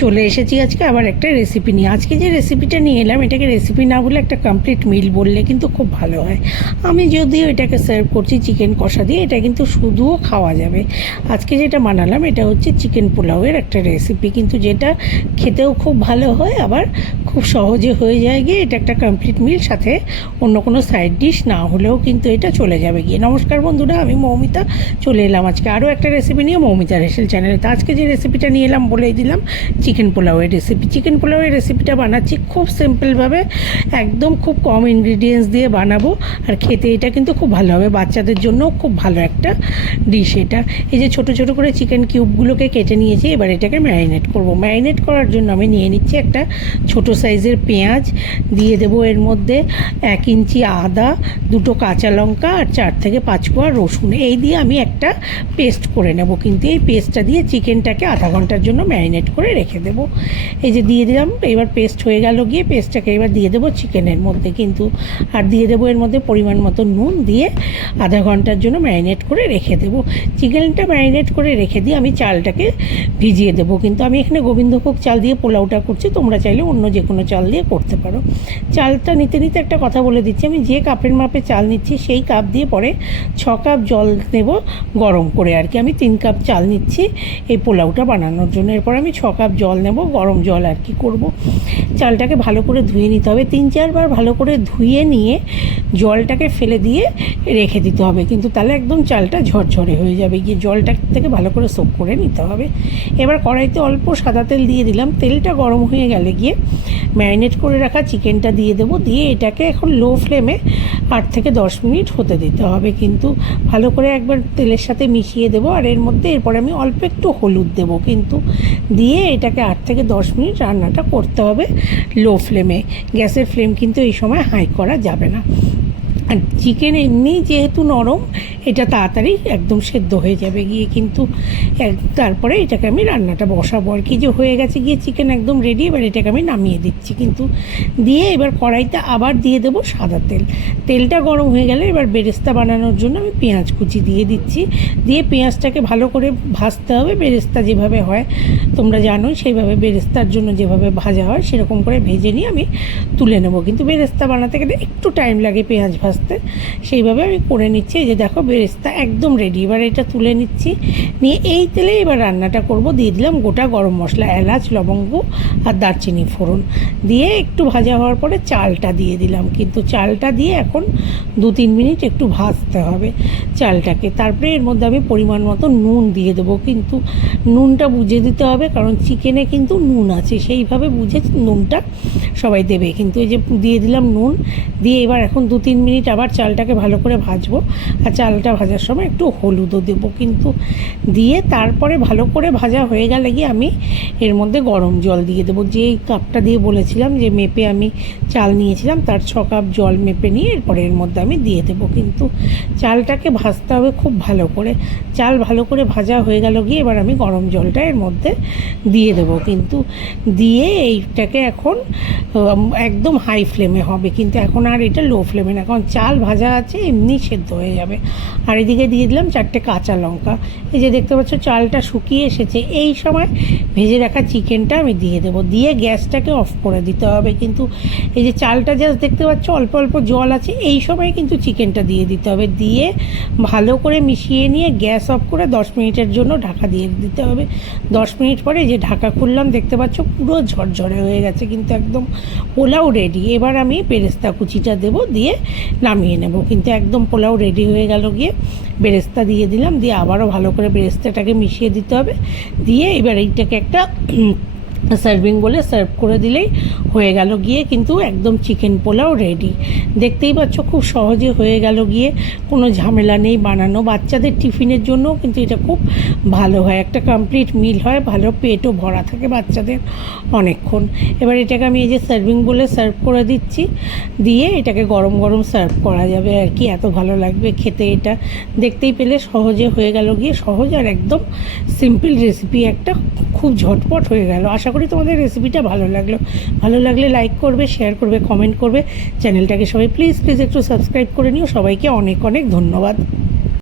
চলে এসেছি আজকে আবার একটা রেসিপি নিয়ে। আজকে যে রেসিপিটা নিয়ে এলাম, এটাকে রেসিপি না বলে একটা কমপ্লিট মিল বললে কিন্তু খুব ভালো হয়। আমি যদিও এটাকে সার্ভ করছি চিকেন কষা দিয়ে, এটা কিন্তু শুধুও খাওয়া যাবে। আজকে যেটা বানালাম, এটা হচ্ছে চিকেন পোলাওয়ের একটা রেসিপি কিন্তু যেটা খেতেও খুব ভালো হয়, আবার খুব সহজে হয়ে যায় গিয়ে এটা একটা কমপ্লিট মিল সাথে অন্য কোনো সাইড ডিশ না হলেও কিন্তু এটা চলে যাবে গিয়ে। নমস্কার বন্ধুরা, আমি মৌমিতা, চলে এলাম আজকে আরও একটা রেসিপি নিয়ে মৌমিতা রেসেল চ্যানেলে তো আজকে যে রেসিপিটা নিয়ে এলাম বলেই দিলাম চিকেন পোলাওয়ের রেসিপি চিকেন পোলাওয়ের রেসিপিটা বানাচ্ছি খুব সিম্পলভাবে একদম খুব কম ইনগ্রিডিয়েন্টস দিয়ে বানাবো। আর খেতে এটা কিন্তু খুব ভালো হবে, বাচ্চাদের জন্য খুব ভালো একটা ডিশ এটা। এই যে ছোট ছোট করে চিকেন কিউবগুলোকে কেটে নিয়েছি, এবার এটাকে ম্যারিনেট করব। ম্যারিনেট করার জন্য আমি নিয়ে নিচ্ছি একটা ছোট সাইজের পেঁয়াজ, দিয়ে দেবো এর মধ্যে এক ইঞ্চি আদা, দুটো কাঁচা লঙ্কা, আর চার থেকে পাঁচ কোয়া রসুন। এই দিয়ে আমি একটা পেস্ট করে নেব। কিন্তু এই পেস্টটা দিয়ে চিকেনটাকে আধা ঘণ্টার জন্য ম্যারিনেট করে রেখে দেবো। এই যে দিয়ে দিলাম, এবার পেস্ট হয়ে গেল গিয়ে পেস্টটাকে এবার দিয়ে দেবো চিকেনের মধ্যে। কিন্তু আর দিয়ে দেবো এর মধ্যে পরিমাণ মতো নুন দিয়ে আধা ঘণ্টার জন্য ম্যারিনেট করে রেখে দেবো। চিকেনটা ম্যারিনেট করে রেখে দিয়ে আমি চালটাকে ভিজিয়ে দেবো। কিন্তু আমি এখানে গোবিন্দভোগ চাল দিয়ে পোলাওটা করছি, তোমরা চাইলে অন্য যে কোনো চাল দিয়ে করতে পারো। চালটা নিতে নিতে একটা কথা বলে দিচ্ছি, আমি যে কাপের মাপে চাল নিচ্ছি, সেই কাপ দিয়ে পরে ছ কাপ জল নেব গরম করে আর কি। আমি তিন কাপ চাল নিচ্ছি এই পোলাওটা বানানোর জন্য। এরপর আমি ছ কাপ জল নেব, গরম জল আর কি করব। চালটাকে ভালো করে ধুয়ে নিতে হবে। তিন চারবার ভালো করে ধুয়ে নিয়ে জলটাকে ফেলে দিয়ে রেখে দিতে হবে। কিন্তু তাহলে একদম চালটা ঝরঝরে হয়ে যাবে। গিয়ে জলটা থেকে ভালো করে সোপ করে নিতে হবে। এবার কড়াইতে অল্প সাদা তেল দিয়ে দিলাম। তেলটা গরম হয়ে গেলে গিয়ে ম্যারিনেট করে রাখা চিকেনটা দিয়ে দেবো। দিয়ে এটাকে এখন লো ফ্লেমে আট থেকে দশ মিনিট হতে দিতে হবে। কিন্তু ভালো করে একবার তেলের সাথে মিশিয়ে দেবো আর এর মধ্যে এরপরে আমি অল্প একটু হলুদ দেব। কিন্তু দিয়ে এটাকে আট থেকে দশ মিনিট রান্নাটা করতে হবে লো ফ্লেমে। গ্যাসের ফ্লেম কিন্তু এই সময় হাই করা যাবে না। আর চিকেন এমনি যেহেতু নরম এটা তাড়াতাড়ি একদম সেদ্ধ হয়ে যাবে গিয়ে কিন্তু তারপরে এটাকে আমি রান্নাটা বসাবো। আর কি যে হয়ে গেছে গিয়ে চিকেন একদম রেডি এবার এটাকে আমি নামিয়ে দিচ্ছি। কিন্তু দিয়ে এবার কড়াইতে আবার দিয়ে দেবো সাদা তেল। তেলটা গরম হয়ে গেলে এবার বেরেস্তা বানানোর জন্য আমি পেঁয়াজ কুচি দিয়ে দিচ্ছি। দিয়ে পেঁয়াজটাকে ভালো করে ভাজতে হবে। বেরেস্তা যেভাবে হয়, তোমরা জানো সেইভাবে বেরেস্তার জন্য যেভাবে ভাজা হয়, সেরকম করে ভেজে নিয়ে আমি তুলে নেব। কিন্তু বেরেস্তা বানাতে গেলে একটু টাইম লাগে পেঁয়াজ ভাজতে। সেইভাবে আমি করে নিচ্ছি। এই যে দেখো বেরেস্তা একদম রেডি এবার এটা তুলে নিচ্ছি। নিয়ে এই তেলে এবার রান্নাটা করব। দিয়ে দিলাম গোটা গরম মশলা, এলাচ, লবঙ্গ আর দারচিনি ফোড়ন। দিয়ে একটু ভাজা হওয়ার পরে চালটা দিয়ে দিলাম। কিন্তু চালটা দিয়ে এখন দু তিন মিনিট একটু ভাজতে হবে চালটাকে। তারপরে এর মধ্যে আমি পরিমাণ মতো নুন দিয়ে দেবো। কিন্তু নুনটা বুঝে দিতে হবে, কারণ চিকেনে কিন্তু নুন আছে। সেইভাবে বুঝে নুনটা সবাই দেবে। কিন্তু এই যে দিয়ে দিলাম নুন, দিয়ে এবার এখন দু তিন মিনিট আবার চালটাকে ভালো করে ভাজবো। আর চালটা ভাজার সময় একটু হলুদও দেবো কিন্তু দিয়ে তারপরে ভালো করে ভাজা হয়ে গেলে গিয়ে আমি এর মধ্যে গরম জল দিয়ে দেবো। যে কাপটা দিয়ে বলেছিলাম যে মেপে আমি চাল নিয়েছিলাম, তার ছ কাপ জল মেপে নিয়ে এরপরে এর মধ্যে আমি দিয়ে দেবো। কিন্তু চালটাকে ভাজতে হবে খুব ভালো করে। চাল ভালো করে ভাজা হয়ে গেল গিয়ে এবার আমি গরম জলটা এর মধ্যে দিয়ে দেবো। কিন্তু দিয়ে এইটাকে এখন একদম হাই ফ্লেমে হবে। কিন্তু এখন আর এটা লো ফ্লেমে না, কারণ চাল ভাজা আছে এমনি সেদ্ধ হয়ে যাবে। আর এদিকে দিয়ে দিলাম চারটে কাঁচা লঙ্কা। এই যে দেখতে পাচ্ছ, চালটা শুকিয়ে এসেছে। এই সময় ভেজে রাখা চিকেনটা আমি দিয়ে দেবো। দিয়ে গ্যাসটাকে অফ করে দিতে হবে। কিন্তু এই যে চালটা জাস্ট দেখতে পাচ্ছ, অল্প অল্প জল আছে, এই সময় কিন্তু চিকেনটা দিয়ে দিতে হবে। দিয়ে ভালো করে মিশিয়ে নিয়ে গ্যাস অফ করে দশ মিনিটের জন্য ঢাকা দিয়ে দিতে হবে। দশ মিনিট পরে যে ঢাকা খুললাম, দেখতে পাচ্ছ পুরো ঝরঝরে হয়ে গেছে। কিন্তু একদম পোলাও রেডি এবার আমি পেরেস্তা কুচিটা দেবো, দিয়ে নামিয়ে নেব। কিন্তু একদম পোলাও রেডি হয়ে গেল গিয়ে। বেরেস্তা দিয়ে দিলাম। দিয়ে আবারও ভালো করে বেরেস্তাটাকে মিশিয়ে দিতে হবে। দিয়ে এবার এইটাকে একটা সার্ভিং বলে সার্ভ করে দিলেই হয়ে গেল। গিয়ে কিন্তু একদম চিকেন পোলাও রেডি দেখতেই পাচ্ছ খুব সহজে হয়ে গেল গিয়ে। কোনো ঝামেলা নেই বানানো। বাচ্চাদের টিফিনের জন্য কিন্তু এটা খুব ভালো হয়। একটা কমপ্লিট মিল হয়, ভালো পেটও ভরা থাকে বাচ্চাদের অনেকক্ষণ। এবার এটাকে আমি এই যে সার্ভিং বলে সার্ভ করে দিচ্ছি। দিয়ে এটাকে গরম গরম সার্ভ করা যাবে আর কি। এত ভালো লাগবে খেতে এটা। দেখতেই পেলে সহজে হয়ে গেল গিয়ে। সহজ আর একদম সিম্পল রেসিপি একটা খুব ঝটপট হয়ে গেল। আশা করি তোমাদের রেসিপিটা ভালো লাগল। ভালো লাগলে লাইক করবে শেয়ার করবে কমেন্ট করবে। চ্যানেলটাকে সবাই প্লিজ প্লিজ একটু সাবস্ক্রাইব করে নিও। সবাইকে অনেক অনেক ধন্যবাদ।